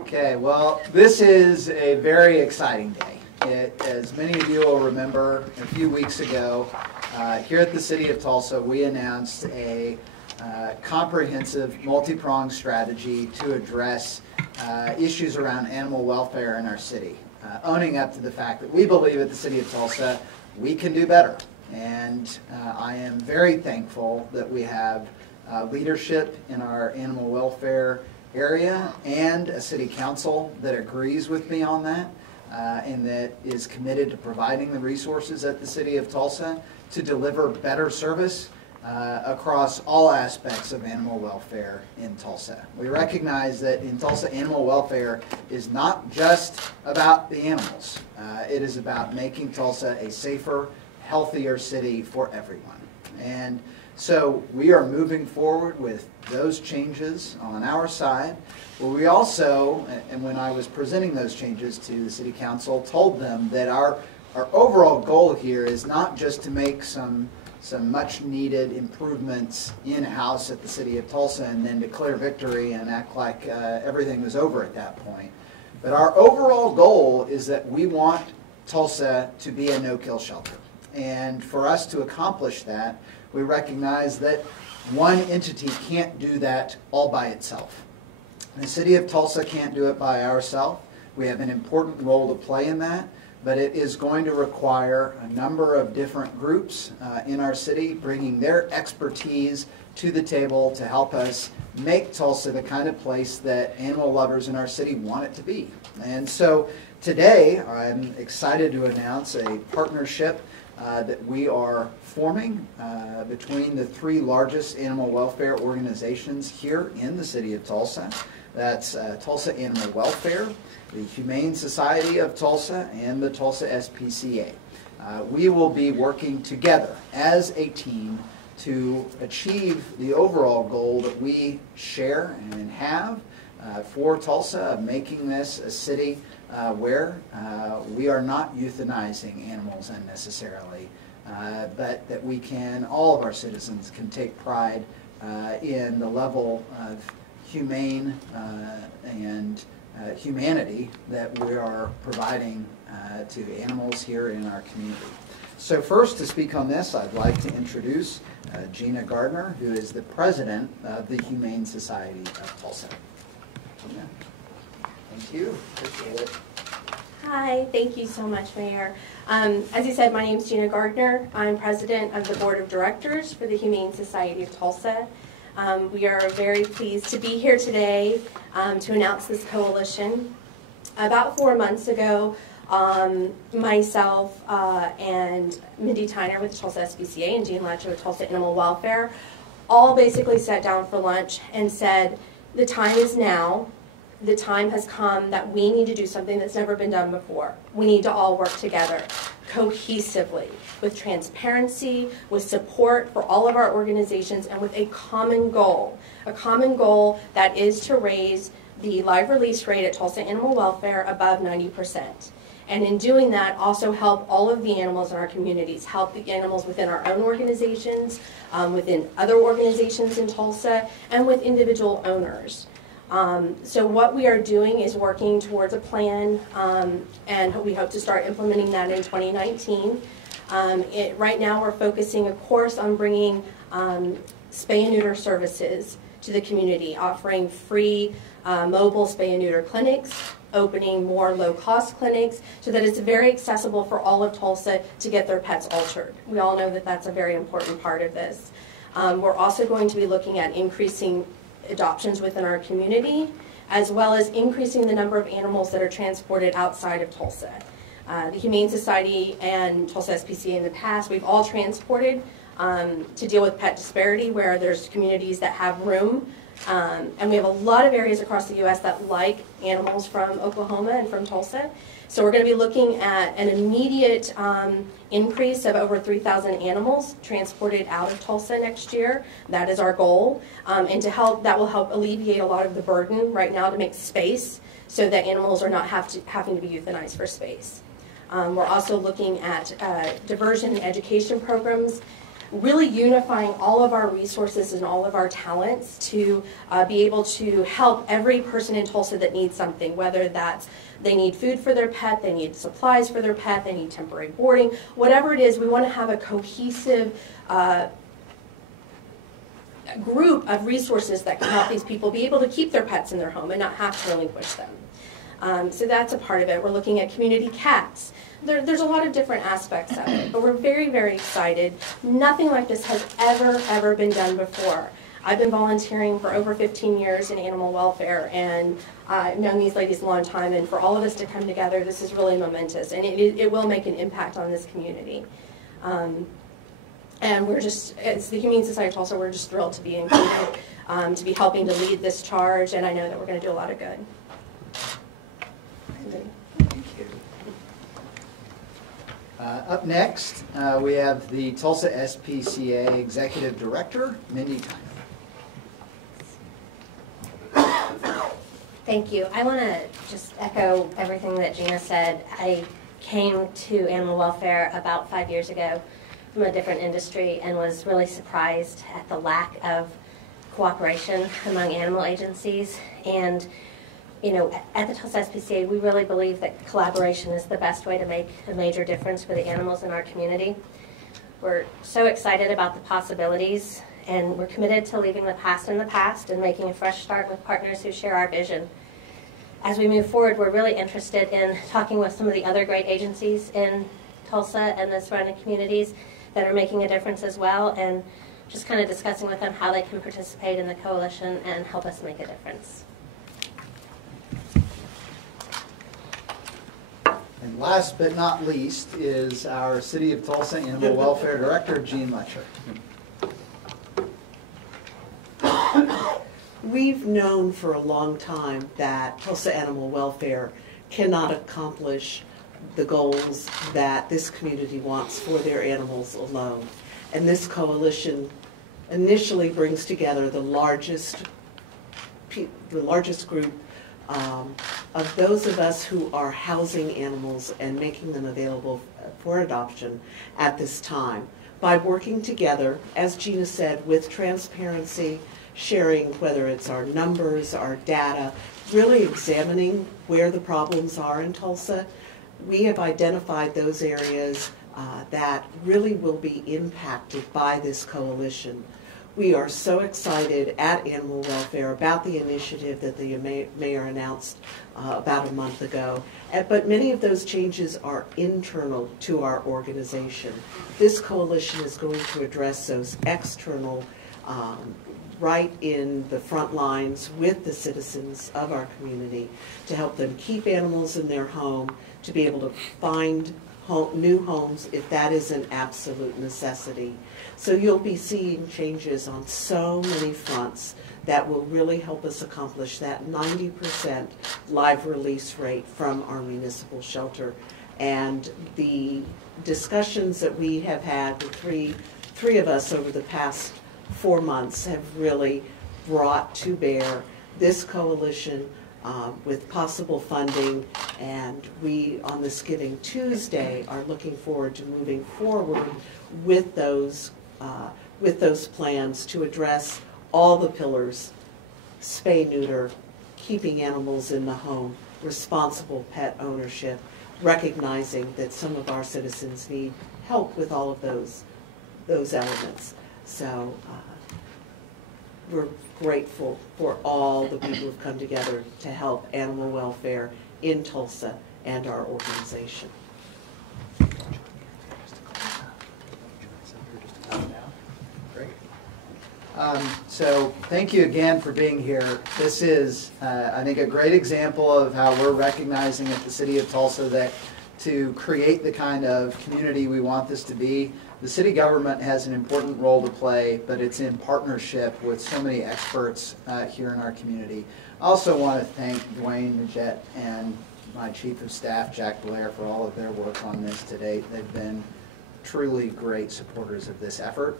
Okay, well, this is a very exciting day. As many of you will remember, a few weeks ago, here at the City of Tulsa, we announced a comprehensive, multi-pronged strategy to address issues around animal welfare in our city, owning up to the fact that we believe at the City of Tulsa we can do better. And I am very thankful that we have leadership in our animal welfare area and a city council that agrees with me on that and that is committed to providing the resources at the City of Tulsa to deliver better service across all aspects of animal welfare in Tulsa. We recognize that in Tulsa, animal welfare is not just about the animals. It is about making Tulsa a safer, healthier city for everyone. And so we are moving forward with those changes on our side. But we also, and when I was presenting those changes to the City Council, told them that our overall goal here is not just to make some much needed improvements in-house at the City of Tulsa and then declare victory and act like everything was over at that point. But our overall goal is that we want Tulsa to be a no-kill shelter. And for us to accomplish that, we recognize that one entity can't do that all by itself. The City of Tulsa can't do it by ourselves. We have an important role to play in that, but it is going to require a number of different groups in our city bringing their expertise to the table to help us make Tulsa the kind of place that animal lovers in our city want it to be. And so today I'm excited to announce a partnership that we are forming between the three largest animal welfare organizations here in the City of Tulsa. That's Tulsa Animal Welfare, the Humane Society of Tulsa, and the Tulsa SPCA. We will be working together as a team to achieve the overall goal that we share and have for Tulsa of making this a city where we are not euthanizing animals unnecessarily, but that we can, all of our citizens can take pride in the level of humane and humanity that we are providing to animals here in our community. So first, to speak on this, I'd like to introduce Gina Gardner, who is the president of the Humane Society of Tulsa. Gina. Thank you. Appreciate it. Hi, thank you so much, Mayor. As you said, my name is Gina Gardner. I'm president of the Board of Directors for the Humane Society of Tulsa. We are very pleased to be here today to announce this coalition. About 4 months ago, myself and Mindy Tyner with the Tulsa SPCA and Jean Ledger with Tulsa Animal Welfare all basically sat down for lunch and said, the time is now. The time has come that we need to do something that's never been done before. We need to all work together cohesively with transparency, with support for all of our organizations, and with a common goal that is to raise the live release rate at Tulsa Animal Welfare above 90%. And in doing that, also help all of the animals in our communities, help the animals within our own organizations, within other organizations in Tulsa, and with individual owners. So what we are doing is working towards a plan, and we hope to start implementing that in 2019. Right now we're focusing, of course, on bringing spay and neuter services to the community, offering free mobile spay and neuter clinics, opening more low-cost clinics so that it's very accessible for all of Tulsa to get their pets altered. We all know that that's a very important part of this. We're also going to be looking at increasing adoptions within our community, as well as increasing the number of animals that are transported outside of Tulsa. The Humane Society and Tulsa SPCA in the past, we've all transported to deal with pet disparity where there's communities that have room. And we have a lot of areas across the U.S. that like animals from Oklahoma and from Tulsa. So we're going to be looking at an immediate increase of over 3,000 animals transported out of Tulsa next year. That is our goal. And to help, that will help alleviate a lot of the burden right now to make space so that animals are not having to be euthanized for space. We're also looking at diversion and education programs really unifying all of our resources and all of our talents to be able to help every person in Tulsa that needs something, whether that's they need food for their pet, they need supplies for their pet, they need temporary boarding, whatever it is. We want to have a cohesive group of resources that can help these people be able to keep their pets in their home and not have to relinquish them. So that's a part of it. We're looking at community cats. There's a lot of different aspects of it, but we're very, very excited. Nothing like this has ever been done before. I've been volunteering for over 15 years in animal welfare, and I've known these ladies a long time, and for all of us to come together, this is really momentous, and it will make an impact on this community. And we're just, as the Humane Society of Tulsa, we're just thrilled to be included, to be helping to lead this charge, and I know that we're going to do a lot of good. Thank you. Up next, we have the Tulsa SPCA Executive Director, Mindy Kiner. Thank you. I want to just echo everything that Gina said. I came to animal welfare about 5 years ago from a different industry and was really surprised at the lack of cooperation among animal agencies. And, you know, at the Tulsa SPCA, we really believe that collaboration is the best way to make a major difference for the animals in our community. We're so excited about the possibilities, and we're committed to leaving the past in the past and making a fresh start with partners who share our vision. As we move forward, we're really interested in talking with some of the other great agencies in Tulsa and the surrounding communities that are making a difference as well, and just kind of discussing with them how they can participate in the coalition and help us make a difference. And last but not least is our City of Tulsa Animal Welfare Director, Jean Letcher. We've known for a long time that Tulsa Animal Welfare cannot accomplish the goals that this community wants for their animals alone. And this coalition initially brings together the largest group of those of us who are housing animals and making them available for adoption at this time. By working together, as Gina said, with transparency, sharing whether it's our numbers, our data, really examining where the problems are in Tulsa, we have identified those areas that really will be impacted by this coalition. We are so excited at Animal Welfare about the initiative that the mayor announced about a month ago. But many of those changes are internal to our organization. This coalition is going to address those external, right in the front lines with the citizens of our community to help them keep animals in their home, to be able to find new homes if that is an absolute necessity. So you'll be seeing changes on so many fronts that will really help us accomplish that 90% live release rate from our municipal shelter. And the discussions that we have had, the three of us over the past 4 months, have really brought to bear this coalition with possible funding, and we on this Giving Tuesday are looking forward to moving forward with those plans to address all the pillars: spay, neuter, keeping animals in the home, responsible pet ownership, recognizing that some of our citizens need help with all of those elements. So we're grateful for all the people who've come together to help animal welfare in Tulsa and our organization. Great. So thank you again for being here. This is, I think, a great example of how we're recognizing at the City of Tulsa that to create the kind of community we want this to be, the city government has an important role to play, but it's in partnership with so many experts here in our community. I also want to thank Dwayne Majette and my Chief of Staff, Jack Blair, for all of their work on this to date. They've been truly great supporters of this effort.